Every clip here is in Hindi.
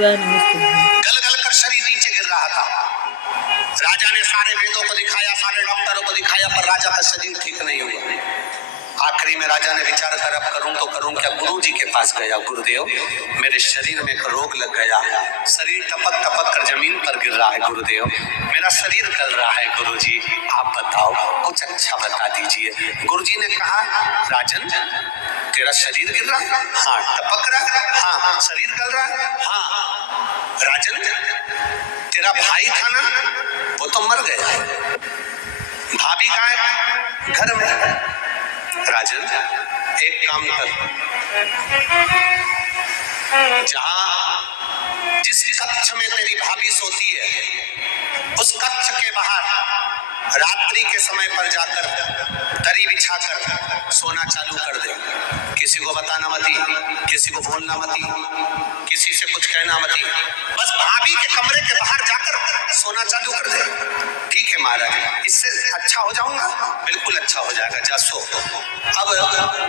शिवाय नमस्ते। गल गल कर शरीर नीचे गिर रहा था। राजा ने सारे वेदों को दिखाया, सारे डॉक्टरों को दिखाया, पर राजा का शरीर ठीक नहीं हुआ। आखिरी में राजा ने विचार कर अब करूं तो करूं क्या। गुरु जी के पास गया, गुरुदेव मेरे शरीर में एक रोग लग गया, शरीर टपक टपक कर जमीन पर गिर रहा है गुरुदेव, मेरा शरीर गल रहा है गुरुजी, आप बताओ कुछ अच्छा बता दीजिए। गुरुजी ने कहा राजन तेरा शरीर गिर रहा है, हाँ टपक रहा है, हाँ शरीर गल रहा है, हाँ राजन तेरा भाई था ना वो तो मर गया, भाभी कहाँ है, घर में। राजन एक काम कर, जहां जिस कक्ष में तेरी भाभी सोती है उस कक्ष के बाहर रात्रि के समय पर जाकर दरी बिछाकर सोना चालू कर दे। किसी को बताना मती, किसी को बोलना मती, किसी से कुछ कहना मती, बस भाभी के कमरे के बाहर जाकर सोना चालू कर दे। ठीक है महाराज, इससे अच्छा हो जाऊंगा, बिल्कुल अच्छा हो जाएगा, जा सो। अब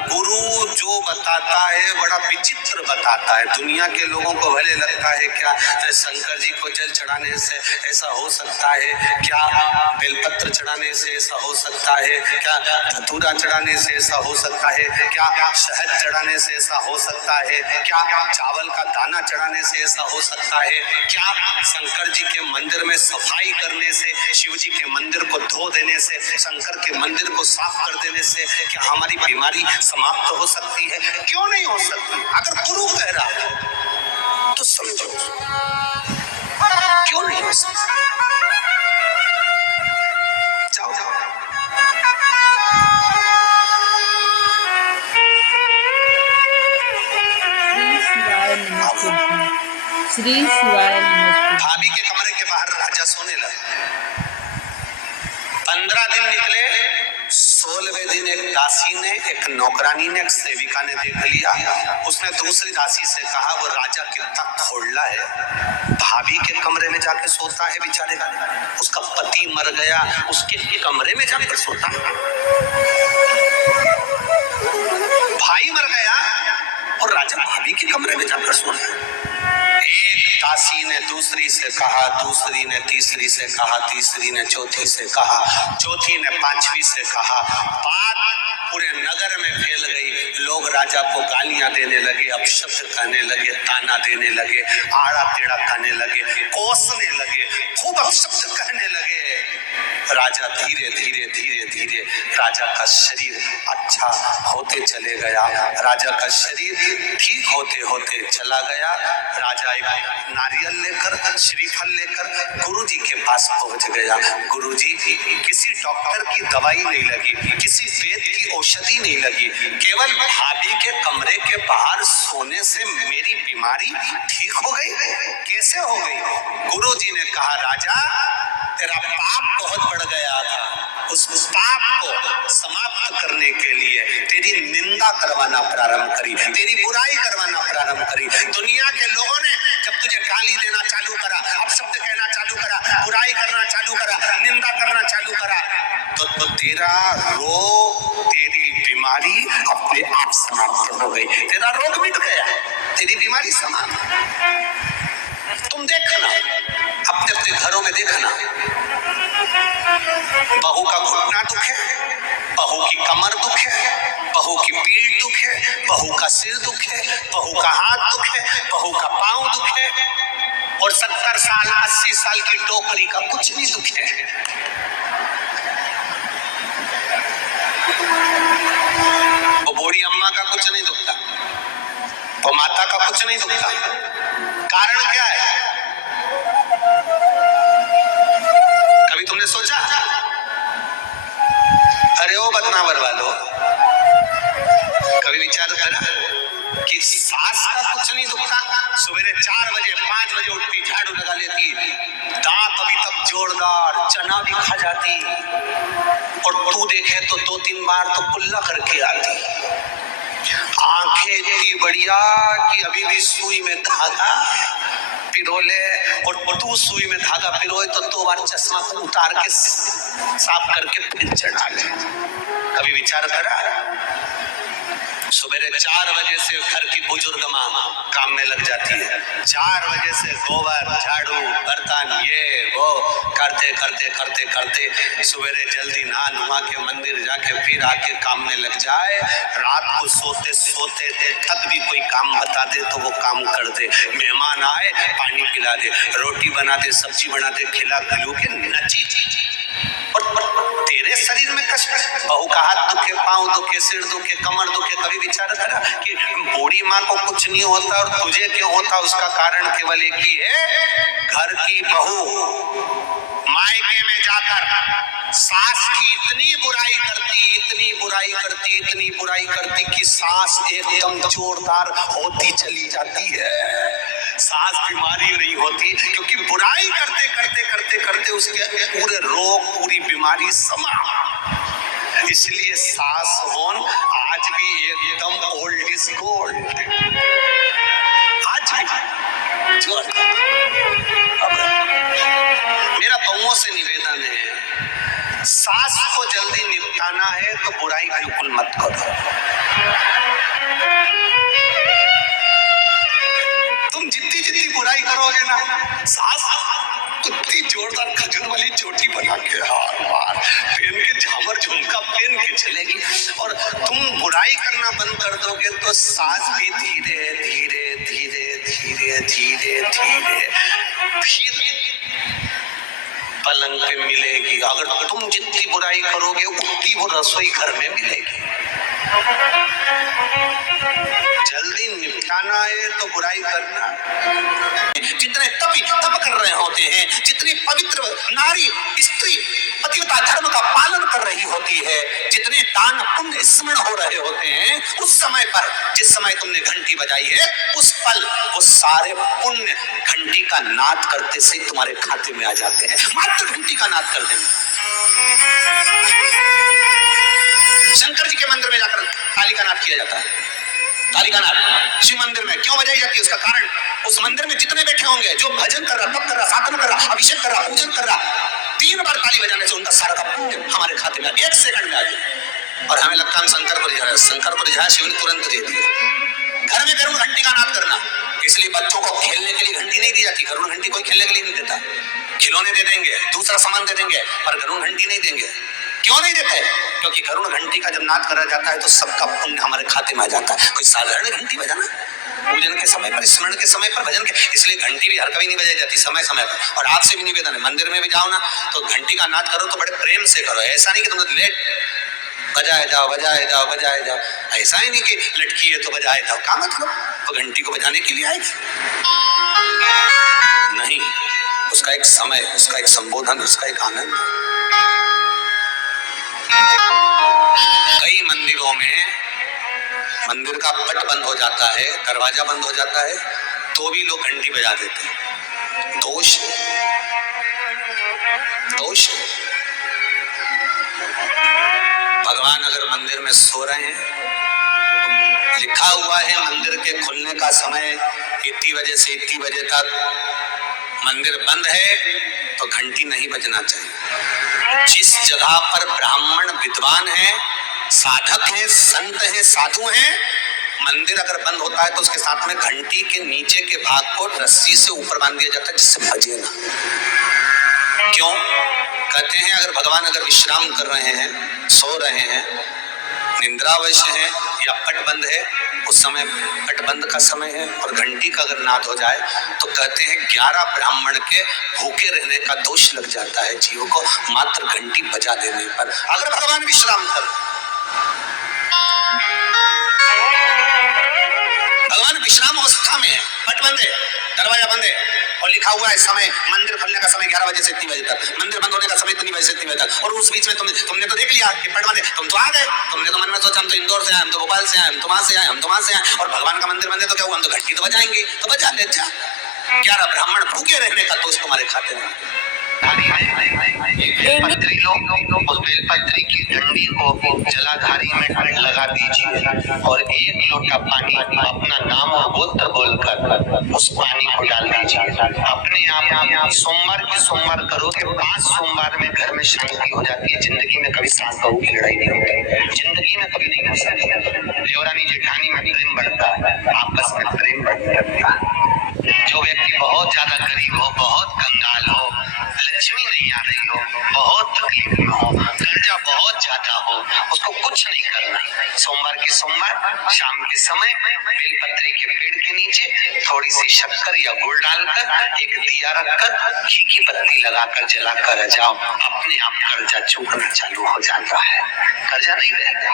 गुरु जो बताता है बड़ा विचित्र बताता है। दुनिया के लोगों को भले लगता है क्या शंकर जी को जल चढ़ाने से ऐसा हो सकता है क्या, बेलपत्र चढ़ाने से ऐसा हो सकता है क्या, धतूरा चढ़ाने से ऐसा हो सकता है क्या, शहद चढ़ाने से ऐसा हो सकता है क्या, चावल का दाना चढ़ाने से ऐसा हो सकता है क्या, शंकर जी के मंदिर में सफाई करने से, शिव जी के मंदिर को धो देने से, शंकर के मंदिर को साफ कर देने से क्या हमारी बीमारी समाप्त हो सकती है? क्यों नहीं हो सकती? अगर गुरु कह रहा है तो समझो, क्यों नहीं हो सकती? जाओ जाओ। श्री शिवाय नमस्ते। भाभी के कमरे के बाहर राजा सोने लगा। 15 दिन निकले, 16वें दिन एक दासी ने, एक नौकरानी ने, एक सेविका ने देख लिया। उसने दूसरी दासी से कहा वो राजा कितना खोड़ला है, भाभी के कमरे में जाके सोता है बेचारे का, उसका पति मर गया उसके कमरे में जाकर सोता है, भाई मर गया और राजा भाभी के कमरे में जाकर सोता है। एक दासी ने दूसरी से कहा, दूसरी ने तीसरी से कहा, तीसरी ने चौथी से कहा, चौथी ने पांचवी से कहा। बात पूरे नगर में फैल गई, लोग राजा को गालियां देने लगे, अपशब्द कहने लगे, ताना देने लगे, आड़ा टेढ़ा कहने लगे, कोसने लगे, खूब अपशब्द कहने लगे। राजा धीरे धीरे धीरे धीरे राजा का शरीर अच्छा होते चले गया, राजा का शरीर ठीक होते होते चला गया। राजा एक नारियल लेकर, श्रीफल लेकर गुरुजी के पास पहुंच गया। गुरुजी किसी डॉक्टर की दवाई नहीं लगी, किसी वेद की औषधि नहीं लगी, केवल भाभी के कमरे के बाहर सोने से मेरी बीमारी ठीक हो गई। कैसे हो गई? गुरुजी ने कहा राजा तेरा पाप बहुत बढ़ गया था, उस पाप को समाप्त करने के लिए तेरी निंदा करवाना प्रारंभ करी, तेरी बुराई करवाना प्रारंभ करी। दुनिया के लोगों ने जब तुझे गाली देना चालू करा, अपशब्द कहना चालू करा, बुराई करना चालू करा, निंदा करना चालू करा, तो तेरा रोग, तेरी बीमारी अपने आप समाप्त हो गई, तेरा रोग मिट गया, तेरी बीमारी समाप्त। तुम देखना अपने अपने घरों में, देखना बहू का घुटना दुख है, बहू की कमर दुख है, बहू की पीठ दुख है, बहू का सिर दुख है, बहू का हाथ दुख है, बहू का पांव दुख है, और 70 साल 80 साल की टोकरी का कुछ नहीं दुख है। वो बूढ़ी अम्मा का कुछ नहीं दुखता, वो माता का कुछ नहीं दुखता। कारण क्या है? कभी तुमने सोचा? अरे ओ बदनावर वालों, कभी विचार करा कि सास का कुछ नहीं दुखता, सवेरे 4 बजे 5 बजे उठती, झाड़ू लगा लेती, दांत अभी तक जोरदार, चना भी खा जाती, और तू देखे तो 2-3 बार तो कुल्ला करके आती, आंखें इतनी बढ़िया कि अभी भी सुई में धागा पिरोले, और तू सुई में धागा पिरोए तो 2 बार चश्मा को उतार के साफ करके फिर चढ़ा ले। कभी विचार करा? सुबह 4 बजे से घर की बुजुर्ग माँ काम में लग जाती है। 4 बजे से गोबर झाड़ू बर्तन ये वो करते करते करते करते सवेरे जल्दी नहा नुहा के मंदिर जाके फिर आके काम में लग जाए। रात को सोते सोते तक भी कोई काम बता दे तो वो काम कर दे। मेहमान आए पानी पिला दे, रोटी बना दे, सब्जी बना दे, खिला खिलू के नची। और तेरे शरीर में कष्ट, बहू का हाथ दुखे, पांव दुखे, सिर दुखे, कमर दुखे, कभी विचार करा कि बूढ़ी माँ को कुछ नहीं होता और तुझे क्यों होता? उसका कारण केवल एक ही है, घर की बहू मायके में जाकर सास की इतनी बुराई करती, इतनी बुराई करती, इतनी बुराई करती कि सास एकदम जोरदार होती चली जाती है। सास बीमारी नहीं होती क्योंकि बुराई करते करते करते करते उसके पूरे रोग पूरी बीमारी समा। इसलिए सास होन आज भी एकदम ओल्ड इज गोल्ड। आज भी मेरा बहुओं से निवेदन है, सास को जल्दी निपटाना है तो बुराई बिल्कुल मत करो। तुम जितनी जितनी बुराई करोगे ना, सास उतनी जोरदार खजूर वाली चोटी बना के हार मार पहन के झामर झुमका पहन के चलेगी। और तुम बुराई करना बंद कर दोगे तो सास भी धीरे धीरे धीरे धीरे धीरे धीरे फिर पलंग पे मिलेगी। अगर तुम जितनी बुराई करोगे उतनी वो रसोई घर में मिलेगी। जल्दी निपटाना है तो बुराई करना। जितने तप कर रहे होते हैं, जितनी पवित्र नारी स्त्री पतिव्रता धर्म का पालन कर रही होती है, जितने दान पुण्य स्मरण हो रहे होते हैं, उस समय पर जिस समय तुमने घंटी बजाई है उस पल वो सारे पुण्य घंटी का नाद करते से तुम्हारे खाते में आ जाते हैं। मात्र घंटी का नाद कर देना। शंकर जी के मंदिर में जाकर ताली का नाद किया जाता है। ताली का नाद शिव मंदिर में क्यों बजाई जाती है? उसका कारण, उस मंदिर में जितने बैठे होंगे, जो भजन कर रहा, तप कर रहा, साधन कर रहा, अभिषेक कर रहा, पूजन कर रहा, 3 बार ताली बजाने से उनका सारा का पुण्य हमारे खाते में 1 सेकंड में आ गया। और हमें लगता है हम शंकर को रिझा रहे हैं। शंकर को रिझाया, शिव ने तुरंत दे दिया। घर में गरुड़ घंटी का नाद करना, इसलिए बच्चों को खेलने के लिए घंटी नहीं दी जाती। गरुड़ घंटी कोई खेलने के लिए नहीं देता। खिलौने दे देंगे, दूसरा सामान दे देंगे, पर गरुड़ घंटी नहीं देंगे। क्यों नहीं देते? क्योंकि गरुड़ घंटी का जब नाद करा जाता है तो सबका पुण्य हमारे खाते में आ जाता है। कोई साधारण घंटी बजाना, पूजन के समय पर, स्मरण के समय पर, भजन के, इसलिए घंटी भी हर कभी नहीं बजाई जाती, समय समय पर। और आपसे भी निवेदन है, मंदिर में भी जाओ ना तो घंटी का नाद करो तो बड़े प्रेम से करो। ऐसा नहीं कि तुम लेट बजाए जाओ बजाए जाओ बजाए जाओ। ऐसा ही नहीं कि लटकी है तो बजाए जाओ। क्या मतलब? तो घंटी को बजाने के लिए आएगी नहीं, उसका एक समय, उसका एक संबोधन, उसका एक आनंद। कई मंदिरों में मंदिर का पट बंद हो जाता है, दरवाजा बंद हो जाता है, तो भी लोग घंटी बजा देते हैं। दोष दोष। भगवान अगर मंदिर में सो रहे हैं, लिखा हुआ है मंदिर के खुलने का समय इतनी बजे से इतनी बजे तक, मंदिर बंद है तो घंटी नहीं बजना चाहिए। जिस जगह पर ब्राह्मण विद्वान है, साधक है, संत है, साधु हैं, मंदिर अगर बंद होता है तो उसके साथ में घंटी के नीचे के भाग को रस्सी से ऊपर बांध दिया जाता है जिससे बजे ना। क्यों? कहते हैं अगर भगवान अगर विश्राम कर रहे हैं, सो रहे हैं, निंद्रावश है या पट बंद है, उस समय पट बंद का समय है और घंटी का अगर नाद हो जाए तो कहते हैं 11 ब्राह्मण के भूखे रहने का दोष लग जाता है जीव को, मात्र घंटी बजा देने पर, अगर भगवान विश्राम कर। भगवान विश्राम अवस्था में है, पट बंद है, दरवाजा बंद है और लिखा हुआ है समय, मंदिर खुलने का समय 11 बजे से इतनी बजे तक, मंदिर बंद होने का समय इतनी बजे से इतनी बजे तक। और उस बीच में तुमने तो देख लिया कि पट बंद है, तुम तो आ गए, तुमने तो मन में सोचा हम तो इंदौर से आए, हम तो भोपाल से आए, हम तो वहां से आए, हम तो वहां से आए, और भगवान का मंदिर बंद है तो क्या हुआ, हम तो घंटी तो बजाएंगे, तो बजा ले जा। 11 ब्राह्मण भूखे रहने का दोष तुम्हारे खाते में। जलाधारी ने एक बेलपत्री लो, उस बेलपत्री की डंडी को जलाधारी में लगा दीजिए और 1 लोटा पानी अपना नाम और गोत्र बोलकर उस पानी को डाल दीजिए। अपने आप सोमवार के सोमवार करोगे, 5 सोमवार में घर में शांति हो जाती है। जिंदगी में कभी सास बहू की लड़ाई नहीं होती, जिंदगी में कभी नहीं हो सकती। देवरानी जेठानी में प्रेम बढ़ता है, आपस में प्रेम बढ़ता है। जो व्यक्ति बहुत ज्यादा गरीब हो, बहुत कंगाल हो, लक्ष्मी नहीं आ रही हो, बहुत तकलीफ में हो, कर्जा बहुत ज्यादा हो, उसको कुछ नहीं करना। सोमवार के सोमवार शाम के समय बेलपत्री के पेड़ के नीचे थोड़ी सी शक्कर या गुड़ डालकर एक दिया रखकर घी की बत्ती लगाकर जलाकर जाओ, अपने आप कर्जा चूकना चालू हो जाता है, कर्जा नहीं रहता।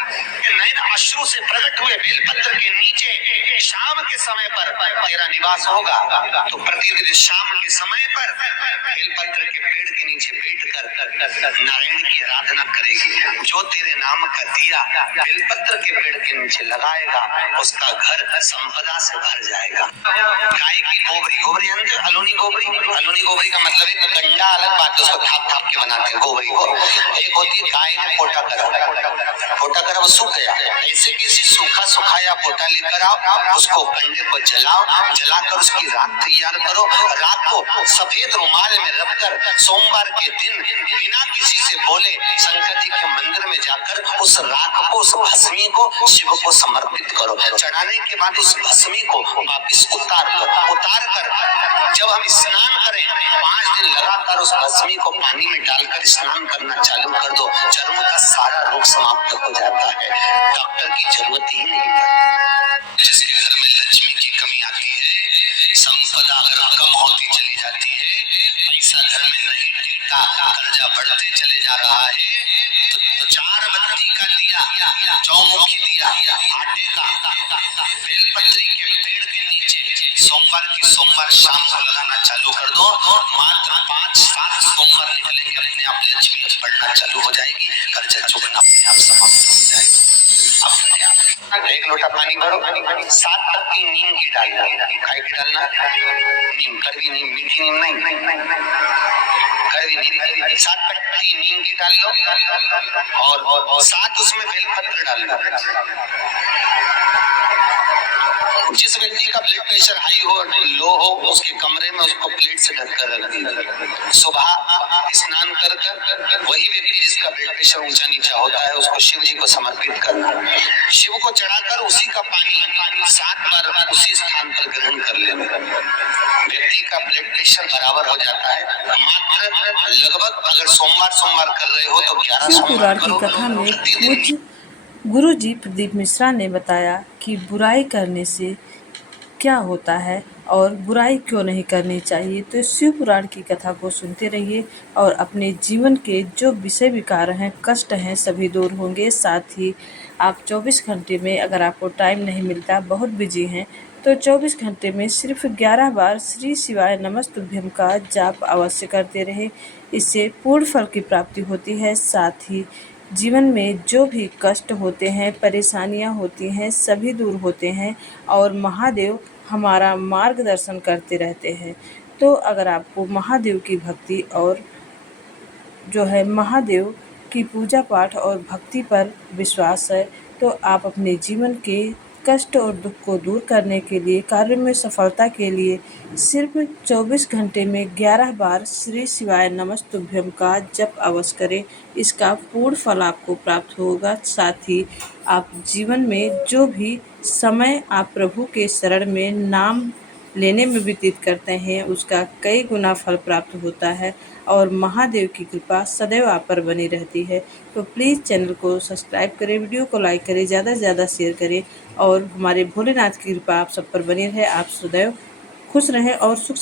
नैन अश्रु से प्रकट हुए बेलपत्र के नीचे शाम के समय पर तेरा निवास होगा, तो प्रतिदिन शाम के समय पर बेलपत्र के पेड़ के नीचे बैठकर नारायण की आराधना करेगी। जो तेरे नाम का दिया बेलपत्र के पेड़ के नीचे लगाएगा, उसका घर संपदा से भर जाएगा। गाय की गोबरी, गोबरी अलूनी गोबरी, अलूनी गोबरी का मतलब है कंडा अलग बात है, उसको थाप थाप के बनाते हैं गोबरी को। एक होती है गाय ने पोटा करा वो सूख गया, ऐसे किसी सूखा सुखाया पोटा लेकर आओ, उसको कंडे को जलाओ, जलाकर उसकी राख तैयार करो। रात को सफेद रुमाल में रखकर सोमवार के दिन बिना किसी से बोले शंकर जी के मंदिर में जाकर उस राख को, उस भस्मी को शिव को समर्पित करो। चढ़ाने के बाद उस भस्मी को वापिस उतार लो। उतार कर जब हम स्नान करें 5 दिन लगातार उस भस्मी को पानी में डालकर स्नान करना चालू कर दो, चर्म का सारा रोग समाप्त हो जाता है, डॉक्टर की जरूरत ही नहीं पड़ती। जिसके घर में लक्ष्मी की कमी आती है, संपदा अगर कम होती चली जाती है, पैसा घर में नहीं टिकता, कर्जा बढ़ते चले जा रहा है, तो 4 बत्ती का दिया, चौमुखी दिया, आटे का बेलपत्री के पेड़ के नीचे सोमवार की सोमवार शाम को लगाना चालू कर दो। मात्र 5-7 सोमवार निकलेंगे, अपने आप लक्ष्मी बढ़ना चालू हो जाएगी, कर्जा चुकाना अपने आप समाप्त हो जाएगा। अपने आप 1 लोटा पानी भरो, 7 पत्ती नीम की डालना, काय की डालना, नीम, कड़वी नीम, मीठी नीम नहीं, कड़वी नीम, 7 पत्ती नीम की डाल लो और 7 उसमें बेलपत्र डाल लो। जिस व्यक्ति का ब्लड प्रेशर हाई हो, लो हो, उसके कमरे में उसको प्लेट से ढककर रख दीजिए। सुबह स्नान कर वही व्यक्ति जिसका ब्लड प्रेशर ऊंचा नीचा होता है, उसको शिव जी को समर्पित करना। शिव को चढ़ाकर उसी का पानी 7 बार उसी स्थान पर ग्रहण कर लेना। व्यक्ति का ब्लड प्रेशर बराबर हो जाता है। मात्र लगभग अगर सोमवार कर रहे हो तो 11 सोमवार की कथा में पूज्य गुरु जी प्रदीप मिश्रा ने बताया कि बुराई करने से क्या होता है और बुराई क्यों नहीं करनी चाहिए। तो शिव पुराण की कथा को सुनते रहिए और अपने जीवन के जो विषय विकार हैं, कष्ट हैं, सभी दूर होंगे। साथ ही आप 24 घंटे में, अगर आपको टाइम नहीं मिलता, बहुत बिजी हैं, तो 24 घंटे में सिर्फ 11 बार श्री शिवाय नमस्तुभ्यम का जाप अवश्य करते रहें। इससे पूर्ण फल की प्राप्ति होती है। साथ ही जीवन में जो भी कष्ट होते हैं, परेशानियां होती हैं, सभी दूर होते हैं और महादेव हमारा मार्गदर्शन करते रहते हैं। तो अगर आपको महादेव की भक्ति और जो है महादेव की पूजा पाठ और भक्ति पर विश्वास है, तो आप अपने जीवन के कष्ट और दुख को दूर करने के लिए, कार्य में सफलता के लिए सिर्फ 24 घंटे में 11 बार श्री शिवाय नमस्तुभ्यम का जप अवश्य करें। इसका पूर्ण फल आपको प्राप्त होगा। साथ ही आप जीवन में जो भी समय आप प्रभु के शरण में नाम लेने में व्यतीत करते हैं, उसका कई गुना फल प्राप्त होता है और महादेव की कृपा सदैव आप पर बनी रहती है। तो प्लीज़ चैनल को सब्सक्राइब करें, वीडियो को लाइक करें, ज़्यादा से ज़्यादा शेयर करें और हमारे भोलेनाथ की कृपा आप सब पर बनी रहे। आप सदैव खुश रहें और सुख